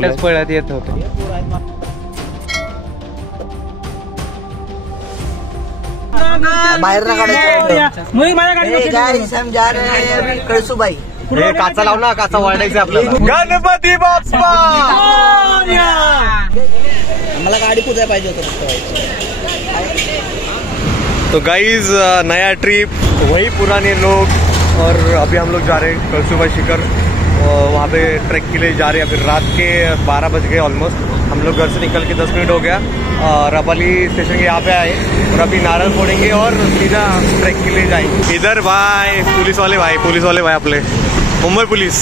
लागलं पळत येत होतं. बाहेर ना कळसूबाई काचा लाव ना, काचा वाढायचं आपल्याला. गणपती बाप्पा. मला गाडी पुजाय पाहिजे होतं. तो गाइज नया ट्रिप, वही पुराने लोग, और अभी हम लोग जा रहे हैं कलसूबाई शिखर. वहाँ पे ट्रैक के लिए जा रहे हैं. अभी रात के 12 बज गए ऑलमोस्ट. हम लोग घर से निकल के 10 मिनट हो गया. रबाली स्टेशन के यहाँ पे आए और अभी नारल फोड़ेंगे और सीधा ट्रैक के लिए जाएंगे. इधर भाई पुलिस वाले भाई अपने मुंबई पुलिस.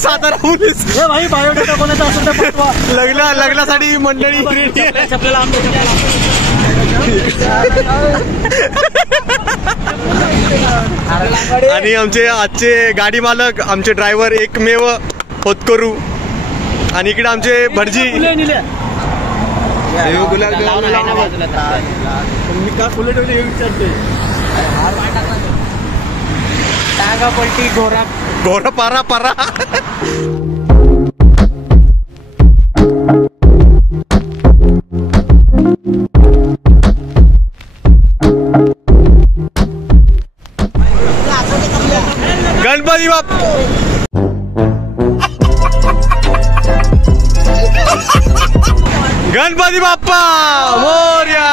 सातारा पुलिस भाई. बायोडेटा कोणाचा असेल तर लग्नासाठी मंडळी. आणि आमचे आजचे गाडी मालक, आमचे ड्रायव्हर एकमेव होतकरू. आणि इकडे आमचे भटजी. पलटी घोरा पारा पारा. गणपती बाप्पा. गणपती बाप्पा मोरया.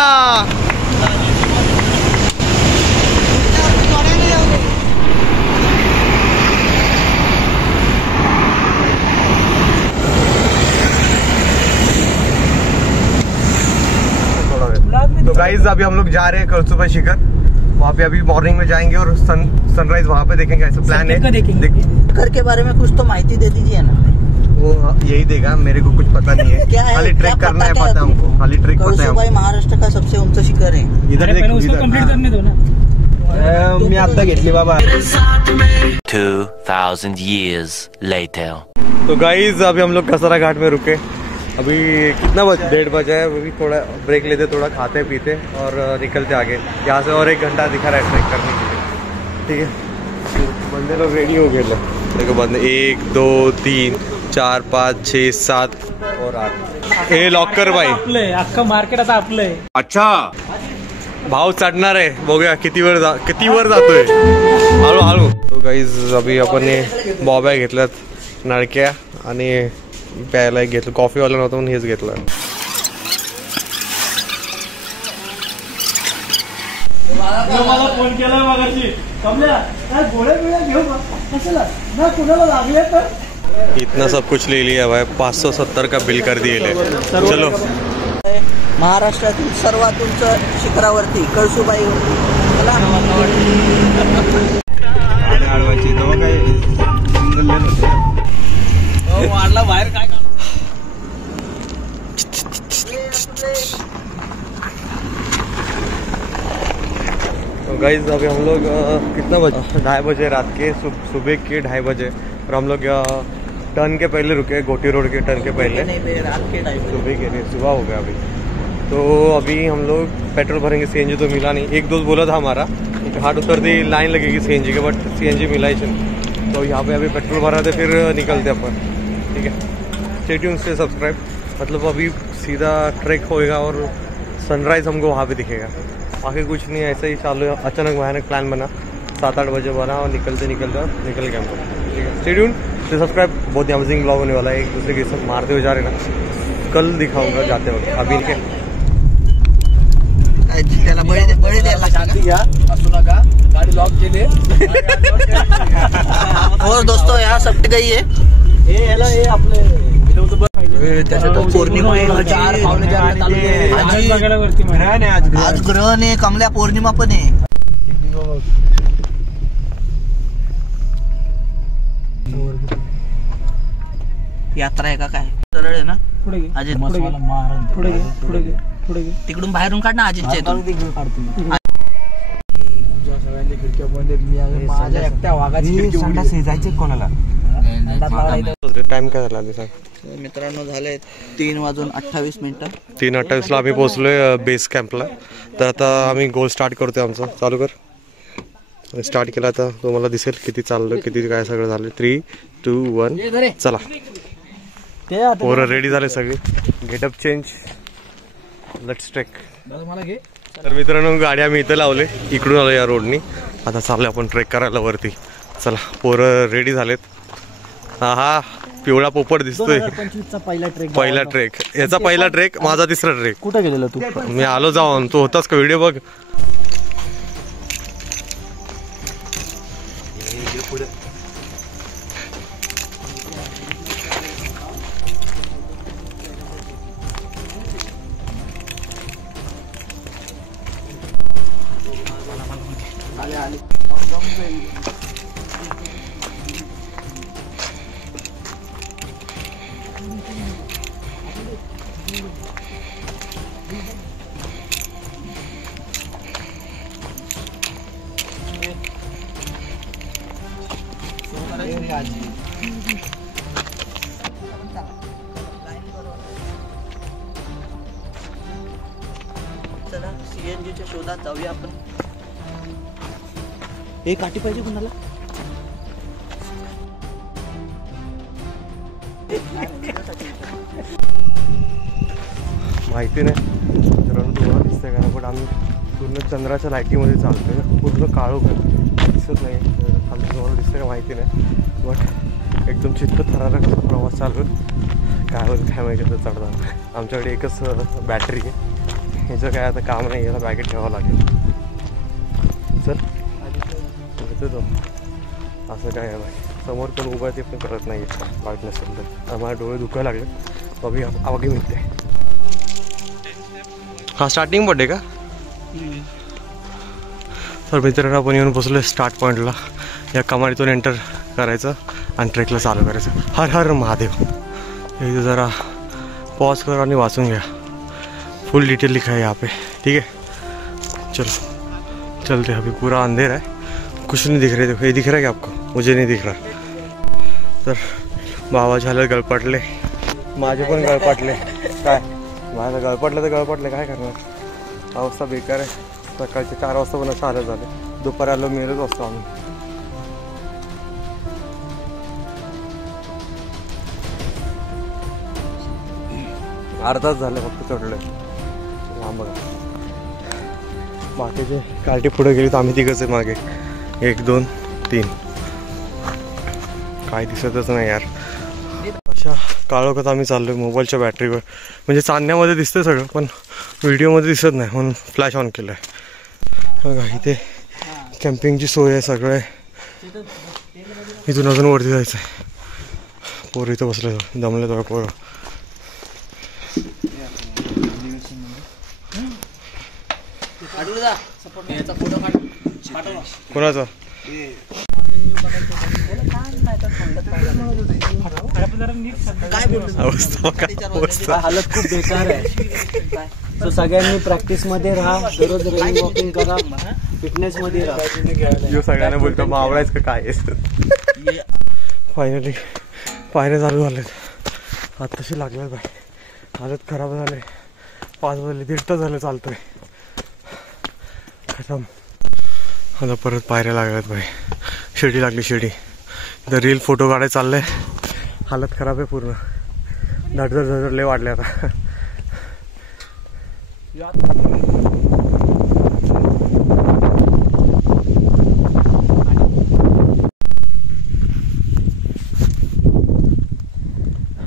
तो गाइस अभी हम लोग जा रहे हैं कलसूबाई शिखर. वहाँ पे अभी मॉर्निंग में जाएंगे और सनराइज वहाँ पे देखेंगे. ऐसा प्लान है. शिखर के बारे में कुछ तो माहिती दे दीजिए ना. वो यही देगा, मेरे को कुछ पता नहीं है. क्या है, खाली ट्रेक करना है, पता हमको. खाली ट्रेक पता है. कलसूबाई महाराष्ट्र का सबसे ऊंचा शिखर है. इधर कंप्लीट करने दो ना. मी आता घेतली बाबा. 2000 years later. तो गाइज अभी हम लोग कसरा घाट में रुके. अभी कितना बजे? 1:30 बजे है. अभी थोड़ा ब्रेक लेते, थोड़ा खाते पीते और निकलते आगे. यहाँ से और 1 घंटा दिखा रहा है ट्रेक करने के लिए. ठीक है. बंदे लोग रेडी हो गए. देखो बंदे 1 2 3 4 5 6 7 और 8. हे लॉकर बाई अख्खं मार्केट आता आपलं. अच्छा भाव चढणार आहे. बघूया किती वर जातोय. हळू. तो गाईज अभी आपण बॉब्या घेतल्यात, नळक्या, आणि प्यायला घेतलं. कॉफीवाला नव्हतं म्हणून हेच घेतलं. मला फोन केला मगाशी. गोळ्या घेऊ कशाला ना, कुणाला लागले तर. इतना सब कुछ ले लिया भाई. 570 का बिल कर दिए. चलो. महाराष्ट्रातील सर्वात उंच शिखरावरती कळसूबाई वाढला बाहेर काय. तो गाइज अभी हम लोग कितना बजे? 2:30 बजे रात के, सुबह के 2:30 बजे. और हम लोग टर्न के पहले रुके, गोटी रोड के टर्न के पहले. सुबह के नहीं, सुबह हो गया अभी. तो अभी हम लोग पेट्रोल भरेंगे. सीएनजी तो मिला नहीं. एक दोस्त बोला था हमारा घाट उतरते लाइन लगेगी सीएनजी के, बट सीएनजी मिला ही नहीं. तो यहाँ पे अभी पेट्रोल भरा थे, फिर निकलते अपन. ठीक है. स्टे ट्यून से सब्सक्राइब. मतलब अभी सीधा ट्रैक होएगा और सनराइज हमको वहाँ पे दिखेगा. बाकी कुछ नहीं, ऐसा ही चालू है. अचानक भयानक प्लान बना. 7-8 बजे बना और निकल गया हमको. ठीक है. स्टे ट्यून से सब्सक्राइब. बहुत अमेजिंग ब्लॉग होने वाला है. एक दूसरे के सब मारते हुए जा रहे ना. कल दिखाऊंगा जाते वक्त. अभी के त्याला बळी द्यायला असू नका. गाडी लॉक केली. और दोस्तों यहाँ सब गई है. आपले पौर्णिमा आज ग्रहण आहे. कमल्या पौर्णिमा पण आहे. यात्रा आहे का काय? सरळ आहे ना. अजित पुढे तिकडून बाहेरून काढ ना. अजितच्या इथून सगळ्यांच्या खिडक्या बंद आहेत. मी माझ्या एकट्या वाघाची संडास जायचे कोणाला. टाइम काय झाला मित्रांनो? झाले 3:28. 3:28 आम्ही पोहोचलोय बेस कॅम्पला. तर आता आम्ही गोल स्टार्ट करतोय आमचं. चालू कर. स्टार्ट केला तर तुम्हाला दिसेल किती चाललं, किती काय सगळं झालं. 3, 2, 1 चला. पोरं रेडी झाले सगळे. Getup change. Let's trek. तर मित्रांनो गाडी आम्ही इथं लावले, इकडून आलो या रोडनी. आता चाललो आपण ट्रेक करायला वरती. चला पोरं रेडी झालेत. हा पिवळा पोपट दिसतोय. 2025चा पहिला ट्रेक. याचा पहिला ट्रेक, माझा तिसरा ट्रेक. कुठे गेलेला तू? मी आलो जाऊन. तू होतास का? व्हिडिओ बघ. चला सीएनजीच्या शोधात जाऊया आपण. एक काठी पाहिजे कोणाला? माहिती नाही तुम्हाला दिसतंय का, पण आम्ही पूर्ण चंद्राच्या लाईटीमध्ये चालतोय. पूर्ण काळोख दिसत नाही. खाली तुम्हाला दिसतंय का माहिती नाही, बट एकदम चित्त थरारक प्रवास चालू. काय होईल काय माहिती तर चढताना. आमच्याकडे एकच बॅटरी आहे. ह्याचं काय आता काम नाही, याला बॅगेत ठेवावं लागेल. चल येतो तो. असं काय आहे बाई, समोर पण उभं आहे ते पण करत नाही वाईट नसेल तर. माझे डोळे दुखायला लागले. बाबी आवागी मिळते. हा स्टार्टिंग पॉईंट आहे का? तर मित्रांनो आपण येऊन बसलो स्टार्ट पॉईंटला. या कमानीतून एंटर करायचं आणि ट्रेकला चालू करायचं. हर हर महादेव. इथे जरा पॉज करा आणि वाचून घ्या. फुल डिटेल लिखा है यहाँ पे, ठीक है. चलो चलते. अभी पूरा अंधेरा है, कुछ नहीं दिख रहे. देखो ये दिख रहा है क्या आपको? मुझे नहीं दिख रहा. तर बाबा झालं गळपाटले. माझे पण गळपाटले. काय माझं गळपाटलं तर गळपाटले, काय करणार. अवस्था बेकार आहे. सकाळचे 4 वाजता पण असं आलं झालं. दुपारी आलो मेरच वाजता आम्ही. अर्धाच झालं फक्त चढलोय. लांब बघा. बाकीचे कार्टी पुढे गेली तर आम्ही तिघच आहे मागे. 1, 2, 3. काय दिसतच नाही यार. अशा काळोखात आम्ही चाललोय मोबाईलच्या बॅटरीवर. म्हणजे चांदण्यामध्ये दिसतंय सगळं, पण व्हिडिओमध्ये दिसत नाही म्हणून फ्लॅश ऑन केलं आहे. बघा इथे कॅम्पिंगची सोय आहे, सगळं आहे. इथून अजून वरती जायचं आहे. पोरं इथं बसले, दमले बघा पोरं. कोणाचा? हालत खूप बेकार आहे. तो सगळ्यांनी प्रॅक्टिस मध्ये राहा, दररोज रनिंग वॉकिंग करा, फिटनेस मध्ये राहा. सगळ्यांना बोलतो मावळायच का काय. फायनली पायऱ्या चालू झालेत. आता तशी लागल्यात बाई. हालत खराब झाले. 5 वाजले, 1.5 तास झाले चालतोय. खतम. आता परत पायऱ्या लागल्यात बाई. शिडी लागली शिडी. तर रील फोटो काढायला चाललंय. हालत खराब आहे पूर्ण. धडधड लय वाढले आता.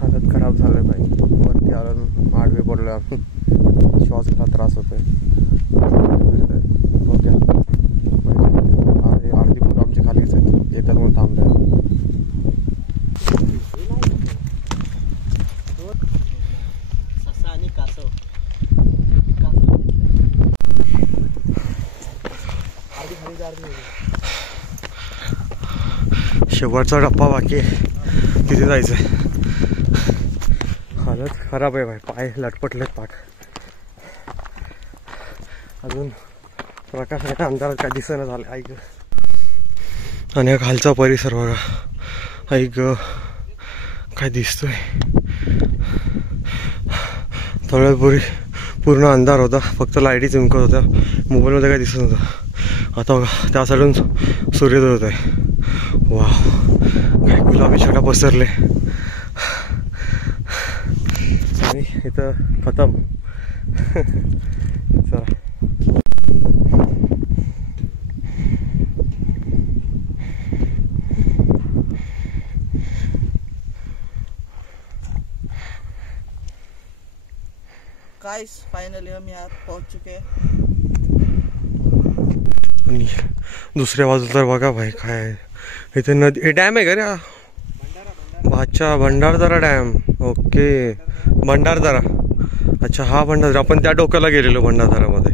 हालत खराब झालंय बाई. वरती आलं आडवे पडलोय आम्ही. श्वास घ्यायला त्रास होतोय. अर्धी पोरं आमची खालीच आहेत. येतात म्हणून थांबल्या. शेवटचा डप्पा बाकी आहे, तिथे जायचं आहे. हालत खराब आहे बाई. पाय लटपटलेत पाठ. अजून प्रकाशाच्या अंधारात काय दिसेना झालं. ऐक. आणि हा खालचा परिसर बघा. ऐक काय दिसतोय. तळ्यापुरी पूर्ण अंधार होता. फक्त लाईटी चमकत होत्या. मोबाईलमध्ये काय दिसत नव्हतं. आता बघा त्या साईडून सूर्योदय होत आहे. वा, काय गुलाबी छटा पसरले आणि इथं खतम. चला गाइस फाइनली हम यहाँ पहुंच चुके हैं. आणि दुसऱ्या बाजूला तर बघा भाई काय आहे. इथे नदी, हे डॅम आहे का रे? अच्छा, भंडारदरा डॅम. ओके, भंडारदरा. अच्छा हा भंडारदरा. आपण त्या डोक्याला गेलेलो भंडारदरामध्ये.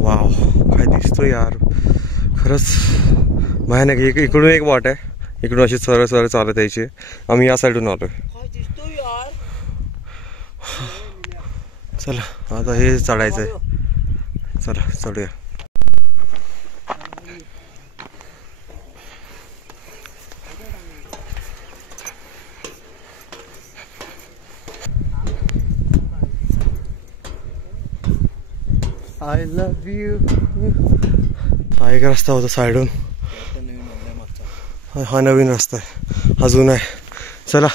वाव, काय दिसतो यार, खरंच भयानक. इकडून एक वाट आहे, इकडून अशी सरळ सरळ चालत यायची. आम्ही या साईडून आलोय. चला आता हे चढायचं आहे. चला चढूया. I love you. हा एक रस्ता होता साईडून, हा नवीन रस्ता आहे, हा जुना आहे. चला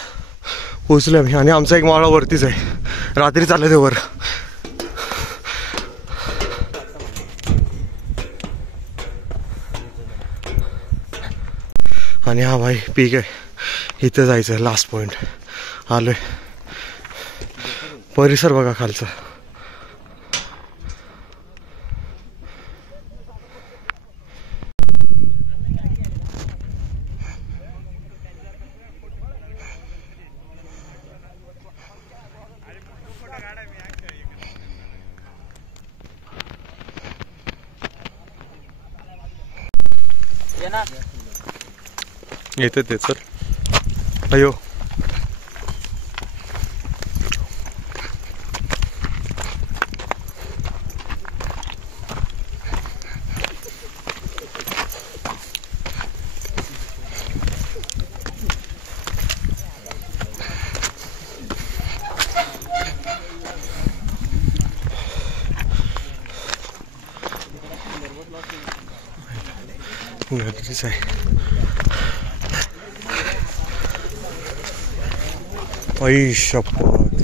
पोचलो आम्ही. आणि आमचा एक माळा वरतीच आहे, रात्री चालले ते वर. आणि हा भाई पीक आहे, इथं जायचं आहे. लास्ट पॉइंट आलोय. परिसर बघा खालचा. येते ते सर. अयो नदीच आहे. आई शपथ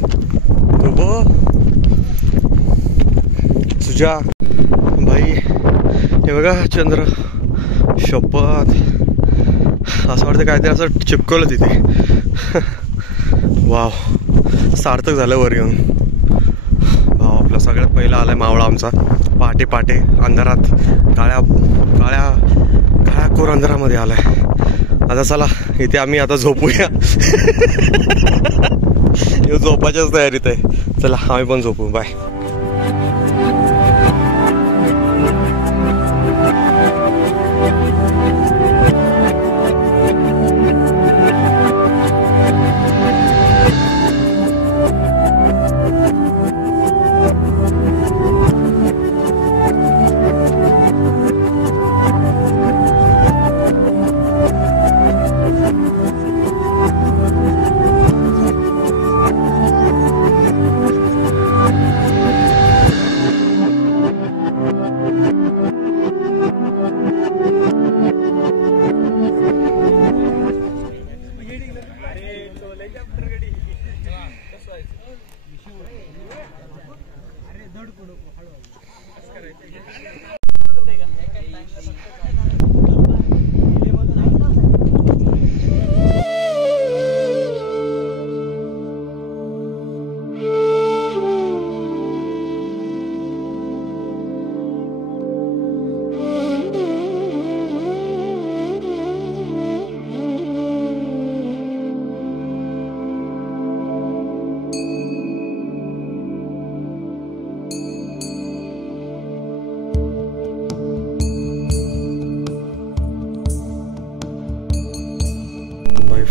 तुझ्या भाई, हे बघा चंद्र. शपथ असं वाटतं काहीतरी असं चिपकवलं तिथे. वाव, सार्थक झालं वर येऊन. भाव आपला सगळ्यात पहिला आलाय मावळा आमचा. पहाटे पहाटे अंधारात, काळ्या काळ्या काळ्या कोर अंधारामध्ये आलाय. आता चला इथे आम्ही आता झोपूया. झोपाच्याच तयारीत आहे. चला आम्ही पण झोपू. बाय.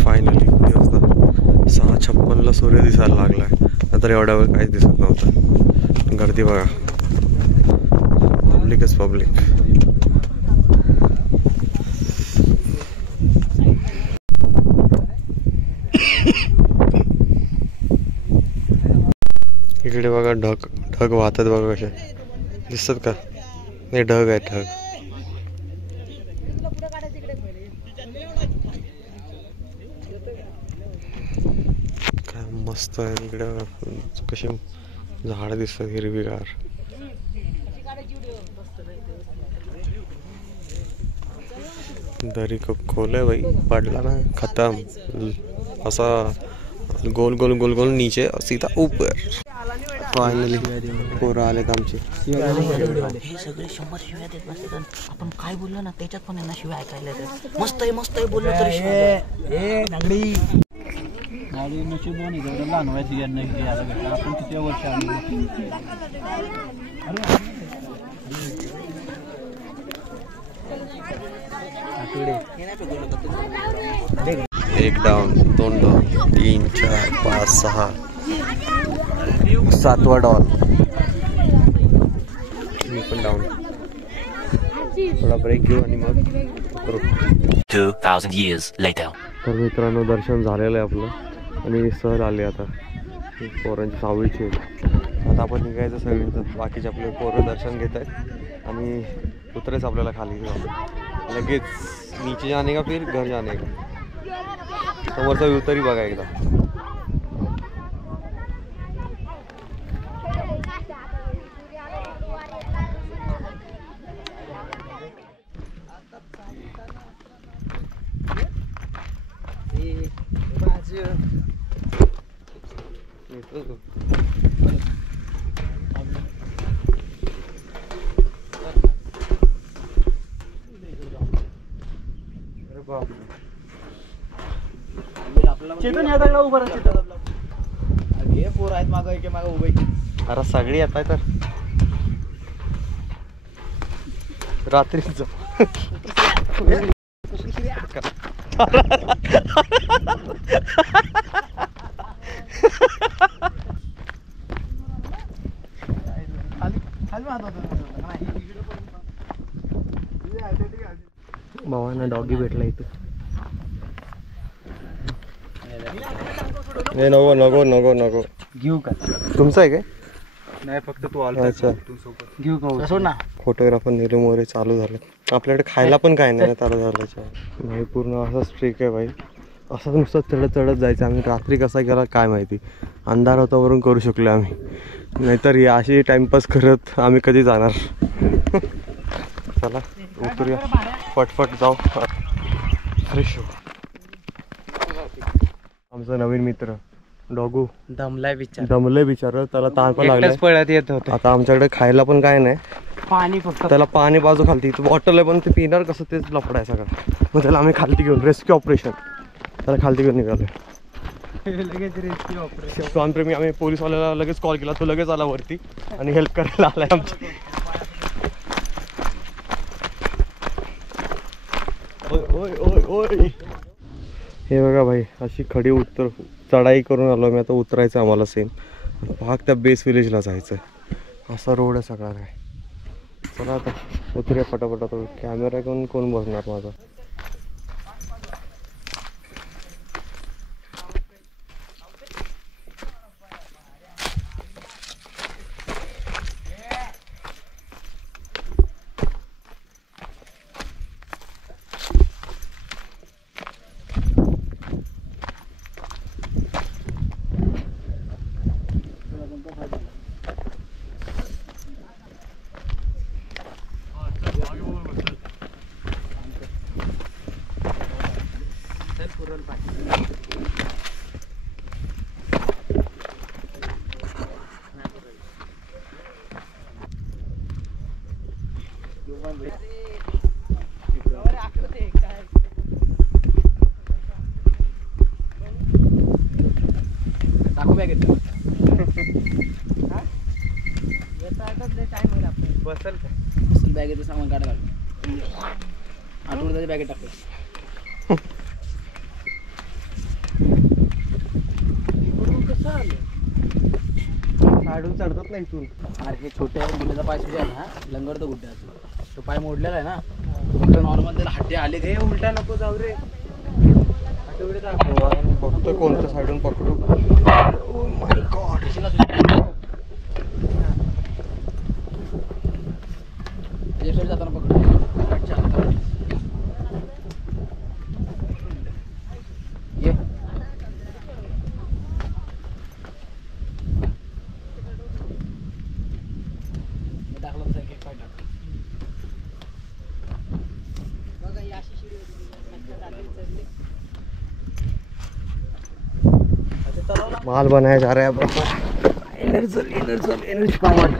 फायनली किती वाजता? 6:56ला सूर्य दिसायला लागलाय. नंतर एवढ्या वेळ काहीच दिसत नव्हतं. गर्दी बघा, पब्लिकच पब्लिक. इकडे बघा ढग ढग वाहतात बघा, कसे दिसतात का? नाही ढग आहे ढग. काय मस्त आहे इकडं, कशी झाड दिसतात हिरवीगार. दरी खूप खोल आहे भाई, पडला ना खतम. असा गोल गोल गोल गोल नीचे सीधा ऊपर. फायनली पोरं आलेत आमची. हे सगळे 100 शिव्या देत बसतात. आपण काय बोललो ना त्याच्यात पण यांना शिव्या ऐकायला येतात. मस्त आहे बोललो तरी गाडी नशीब नाही जेवढं लहान व्हायची यांना यायला भेटलं. आपण किती वर्ष आलो. एक डाऊन, 2 डाऊन, 3 4 5 6 7वा डाऊन. मी पण डाऊन. थोडा ब्रेक घेऊ आणि मग करू. 2,000 years later. तर मित्रांनो दर्शन झालेलं आहे आपलं आणि सहल आली आता पोरांची 6वीची. आता आपण निघायचं सगळे, तर बाकीचे आपले पोरं दर्शन घेत आहेत आणि उतरायचं आपल्याला खाली. लगेच नीचे जाणे का फिर घर जाणे का. समोरचा व्ह्यू तरी बघा एकदा. चेतन या दगडा उभा राहा. हे पोर आहेत मागं, एक मागं उभे. अरे सगळी येत आहे तर रात्रीच. भावांना डॉगी भेटला इथे. नाही नको नको नको नको. घेऊ का? तुमचं आहे काय? नाही फक्त तू आलो. अच्छा घेऊ का? सोड ना. फोटोग्राफर निरे मोरे चालू झाले. आपल्याकडे खायला पण काय नाही चालू झालं भाई. पूर्ण असंच ट्रिक आहे भाई. असं नुसतं चढत चढत जायचं. आम्ही रात्री कसा गेला काय माहिती. अंधार होता वरून करू शकलो आम्ही, नाहीतर या अशी टाइमपास करत आम्ही कधी जाणार. चला उतरूया फटफट जाऊ. फ्रेश हो. आमचा नवीन मित्र डॉगू दमलाय बिचार. दमलंय बिचार, त्याला ताण पण लागलाय. पळत येत होते. आता आमच्याकडे खायला पण काय नाही, पाणी फक्त. त्याला पाणी बाजू खालती बॉटल आहे पण ते पिणार कसं तेच लफडा आहे सगळं. मग त्याला आम्ही खालती घेऊन रेस्क्यू ऑपरेशन त्याला खालती घेऊन निघालोय. लगेच रेस्क्यू ऑपरेशन. स्वानप्रेमी आम्ही पोलीसवाल्याला लगेच कॉल केला, तो लगेच आला वरती आणि हेल्प करायला आलाय आमची. ओय ओय ओय. हे बघा भाई, अशी खडी चढाई करून आलो मी. आता उतरायचं आम्हाला सेम. भाग त्या बेस विलेजला जायचं. असा रोड आहे सगळा काय. चला आता उतरूया पटापट. कॅमेरा घेऊन कोण बसणार माझा. बॅगेचं सामान काढायला आठवड्याच्या बॅगेत टाकलं. साडून चढतात ना इथून. अरे हे छोट्या मुलाचा पाय सुद्धा आहे ना, लंगडतो गुड्ड्याचा. तो पाय मोडलेला आहे ना, फक्त नॉर्मल त्याला हड्डे आले. ते उलटा नको जाऊ रे. फक्त कोणत्या साईडून पकडू. Oh my God. जाताना पकडू. माल बनाया जा रहा है अब। Energy power.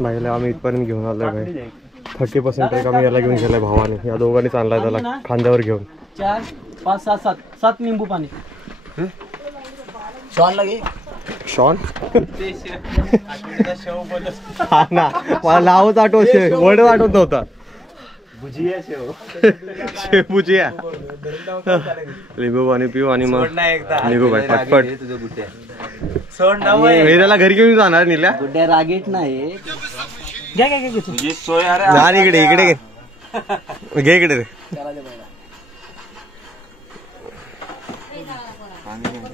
भाईला आम्ही इथपर्यंत घेऊन आलोय भाई. 30% ट्रेक आम्ही याला घेऊन गेलाय भावाने. या दोघांनीच आणलाय त्याला खांद्यावर घेऊन. 4 5 7 7 निंबू पाणी. शॉन लगे शॉन हा ना, मला नावच आठवत वर्ड आठवत नव्हता. शेव भुजिया. लिंबू पाणी पिऊ आणि मग निघू भाई पटपट. मी त्याला घरी घेऊन जाणार निल्या. गुड्ड्या रागीट नाही. घ्या घ्या घ्या इकडे इकडे घे इकडे रे.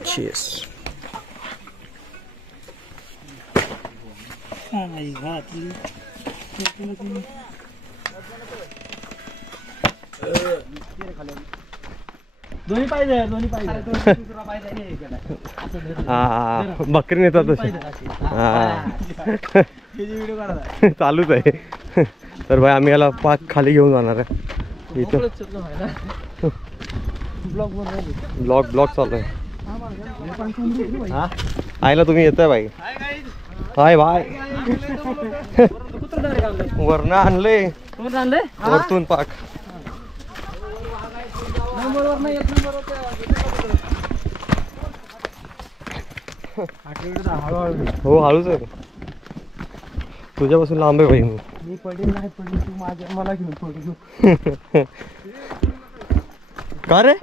Cheers. दोन्ही पाहिजे दोन्ही पाहिजे. हा बकरी नेतात तशी. चालूच आहे. तर भाई आम्ही याला पाक खाली घेऊन जाणार आहे. इथं ब्लॉग चालू आहे. आयला तुम्ही येताय भाई. हाय भाई. वरण आणले वरतून पाक. हो हळूच आहे. तुझ्यापासून लांब आहे भाई. मी पडेल नाही पडेल तू माझ्या मला घेऊन पडू. का रे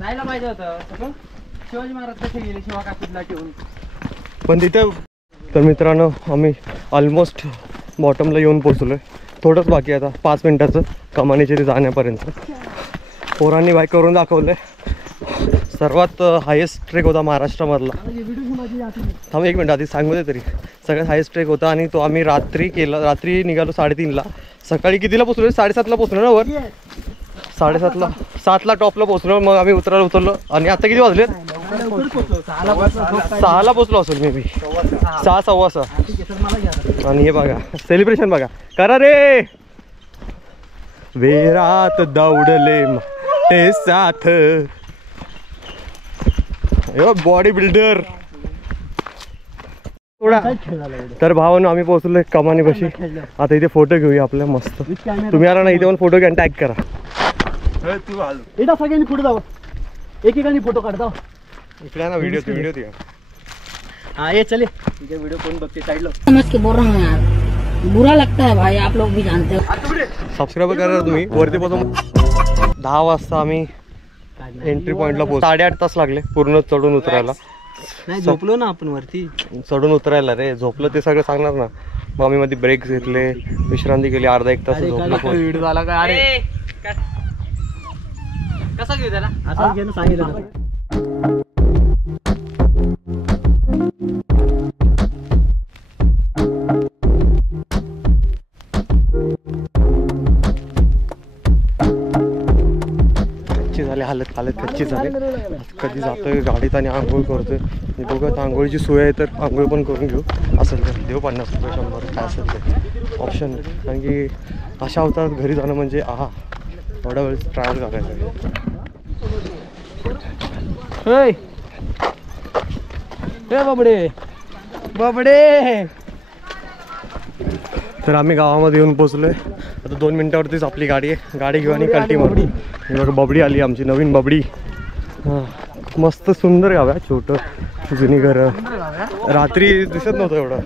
जायला पाहिजे होतं. शिवाजी महाराज कसे गेले शिवा काशीला ठेवून. पण तिथे. तर मित्रांनो आम्ही ऑलमोस्ट बॉटमला येऊन पोचलोय. थोडंच बाकी आता 5 मिनिटाचं कमानीचे ते जाण्यापर्यंत. पोरांनी बाईक करून दाखवलंय. सर्वात हायेस्ट ट्रेक होता महाराष्ट्रामधला. थांब 1 मिनिट आधी सांगू दे तरी. सगळ्यात हायेस्ट ट्रेक होता आणि तो आम्ही रात्री केला. रात्री निघालो 3:30ला. सकाळी कितीला पोचलो? 7:30ला पोचलो ना वर. 7:30ला 7ला टॉपला पोचलो. मग आम्ही उतरलो आणि आता किती वाजले? 6ला पोचलो असेल मे बी. 6 सव्वा 6. आणि हे बघा सेलिब्रेशन बघा. करा रे. वेरात दौडले ते साथ. बॉडी बिल्डर थोडा. तर भावानं आम्ही पोहोचलोय कमानी बशी. आता इथे फोटो घेऊया आपल्या मस्त. तुम्ही आला ना इथे पण फोटो घ्या टॅग करा. एकदा सगळ्यांनी फोटो जावं. एकेकाने फोटो काढता. इकडे ना व्हिडिओ द्या. हाँ ये चले. ठीक है वीडियो कौन बच्चे साइड लो. समझ के बोल रहा हूँ यार, बुरा लगता है भाई, आप लोग भी जानते हो. सबस्क्राईब करा तुम्ही. वरती पासून 10 वाजता आम्ही एंट्री पॉइंटला पोहोच. 8.5 तास लागले पूर्ण चढून उतरायला. नाही झोपलो ना आपण वरती. चढून उतरायला रे. झोपलं ते सगळं सांगणार ना. मग आम्ही मध्ये ब्रेक घेतले, विश्रांती केली. अर्धा 1 तास झोपलो. व्हिडिओ झाला का? अरे कसा घेऊ त्याला? असं घेणं सांगितलं ना. हालत कच्ची झाली. कधी जातोय गाडीत आणि आंघोळ करतोय. बघत आंघोळीची सोय आहे तर आंघोळ पण करून घेऊ. असेल तर देऊ 50 रुपये 100 काय असेल ते ऑप्शन नाही. कारण की अशा अवतारात घरी जाणं म्हणजे एवढा वेळ ट्रॅव्हल करायचं. बाबडे बाबडे. तर आम्ही गावामध्ये येऊन पोचलोय. आता 2 मिनिटावरतीच आपली गाडी आहे. गाडी घेऊ आणि कल्टी मारू. बघा बबडी आली आमची नवीन बबडी. हां मस्त सुंदर गाव आहे. छोटं जुनी घरं. रात्री दिसत नव्हतं एवढं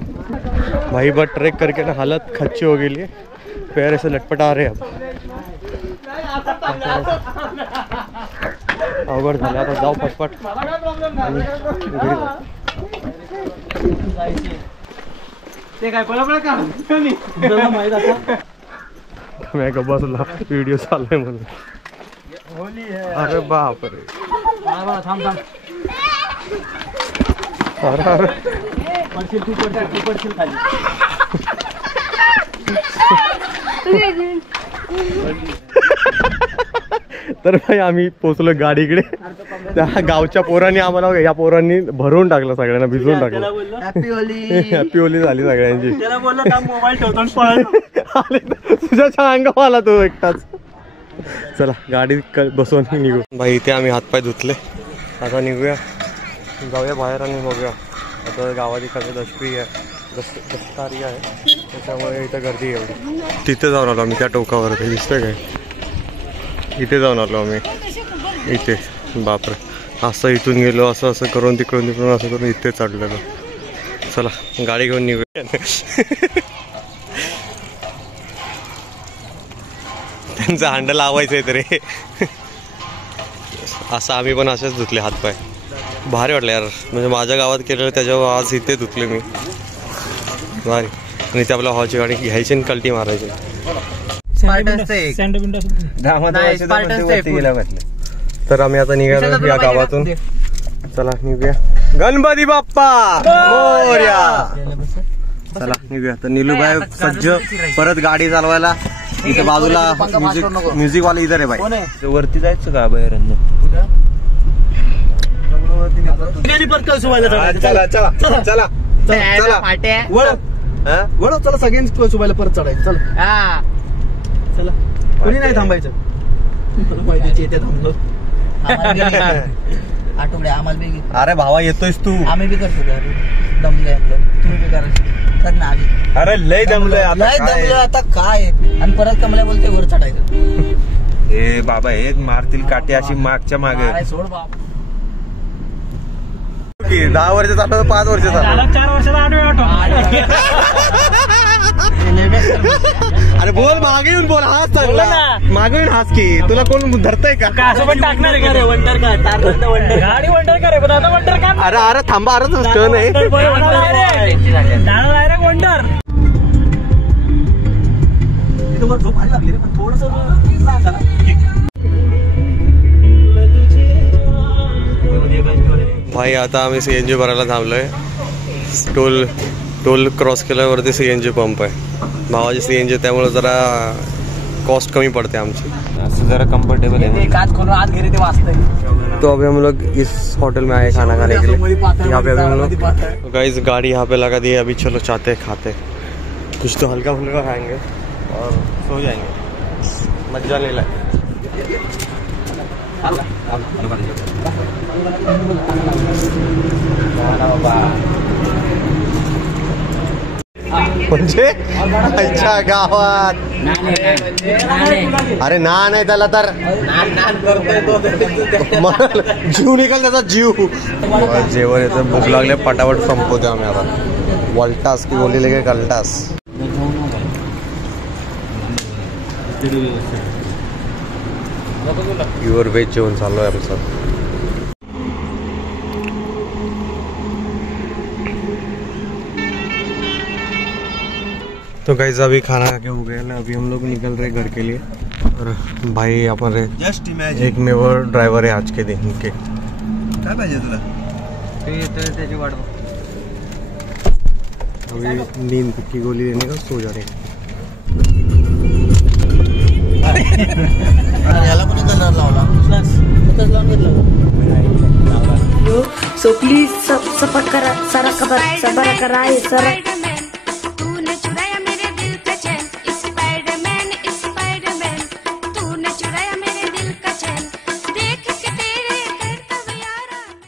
भाई. बट ट्रेक करके ना हालत खच्ची हो गेली. पैर ऐसे लटपट आ रहे अब. अवघड झालं. आता जाऊ पटपट आणि घरी जाऊ. ते काय पळपळ का माहित आता. मैं बसला व्हिडिओ चाललाय म्हणून. अरे बाप रे. थांब थांब. अरे पडशील तू पडशील खाली. तर भाई आम्ही पोहोचलो गाडीकडे. त्या गावच्या पोरांनी आम्हाला या पोरांनी भरून टाकलं, सगळ्यांना भिजवून टाकलं. Happy Holy. हॅपी होली झाली सगळ्यांची. त्याला बोलला मोबाईल ठेवतो. तुझ्या अंगावर आला तो एकटाच. चला गाडीत बसून निघू. भाई इथे आम्ही हातपाय धुतले, आता निघूया, जाऊया बाहेर आणि बघूया. आता गावाची कसं दशमी आहे, दस्तारी आहे, त्याच्यामुळे इथं गर्दी एवढी. तिथे जाऊन आलो आम्ही, त्या टोकावर ते दिसतंय काय, इथे जाऊन आलो आम्ही. इथे बापरे, असं इथून गेलो, असं असं करून तिकडून असं करून इथे चढलेलो. चला गाडी घेऊन निघूया. त्यांचं हँडल लावायचं आहे तरी. असं आम्ही पण असेच धुतले हातपाय. भारी वाटलं यार, म्हणजे माझ्या गावात केलेलं त्याच्यावर आज इथे धुतले मी. भारी. आणि ते आपल्या हॉची गाडी घ्यायची आणि कल्टी मारायची. तर आम्ही आता निघालो या गावातून. चला निघूया. गणपती बाप्पा मोरया. चला निघूया. तर निलूबाई सज्ज परत गाडी चालवायला. इथे बाजूला म्युझिक वाला इधर आहे बाई. वरती जायचं का बाहेर? चला चला चला वळ चला, सगळ्यांनी कळसुबाईला परत चढायचं. चला चला, कोणी नाही थांबायचं. माहितीची येते थांबलो. आठवड्या आम्हाला बी. अरे भावा येतोयस तू? आम्ही बी करतो. दमले तुम्ही बी करायचं तर ना. अरे लय दमलोय आता काय. आणि परत कमल्या बोलते वर चढायचं. ए बाबा, एक मारतील काटे अशी मागच्या मागे. सोड बाबा. 10 वर्ष चालू, 5 वर्ष चालू, 4 वर्षाचा 8वें आठवण. अरे बोल, मागे येऊन बोल. हाच चांगला, मागे येऊन हाच की. तुला कोण धरतय का? असं पण टाकणार आहे का रे? वंडर का गाडी वंडर का रे? पण आता वंडर का? अरे अरे थांबा, अरे टर्न आहे. Direct wonder. झोप आली लागली रे, पण थोडस भाई आता आम्ही CNG भरायला थांबलोय. टोल क्रॉस केल्यावरती CNG पंप आहे. भावाची CNG, त्यामुळे जरा कॉस्ट कमी पड़ते आमची. असं जरा कम्फर्टेबल है. काच खोलो आज गिरे ते वाचते. तो अभी हम लोग इस होटल में आए खाना खाने के लिए. यहाँ पे अभी हम लोग गाइस गाड़ी यहाँ पे लगा दी है. अभी चलो चाहते खाते कुछ तो हल्का फुल्का खाएंगे और सो जाएंगे. मजा ले लाए. म्हणजे अच्छा गावात. अरे नान आहे त्याला, तर जीव निघाल त्याचा जीव. जेवण येतं, भूक लागले, पटापट संपवते आम्ही आता. वॉल्टास की बोली लगे कल्टास. प्युअर व्हेज जेवण चालू आहे आमचं. तो गाइस अभी खाना खा के हो गया ना. अभी हम लोग निकल रहे घर के लिए. और भाई अपन रे जस्ट इमॅजिन एक मेवर ड्राइवर है आज के दिन के. काय पाहिजे तुला? त्याची वाट बघ. अभी नींद की गोली लेने का, सो जा रहे. याला कोणी कलर लावला? लावून घेतलं. सो प्लीज सपोर्ट करा, सबरा करा,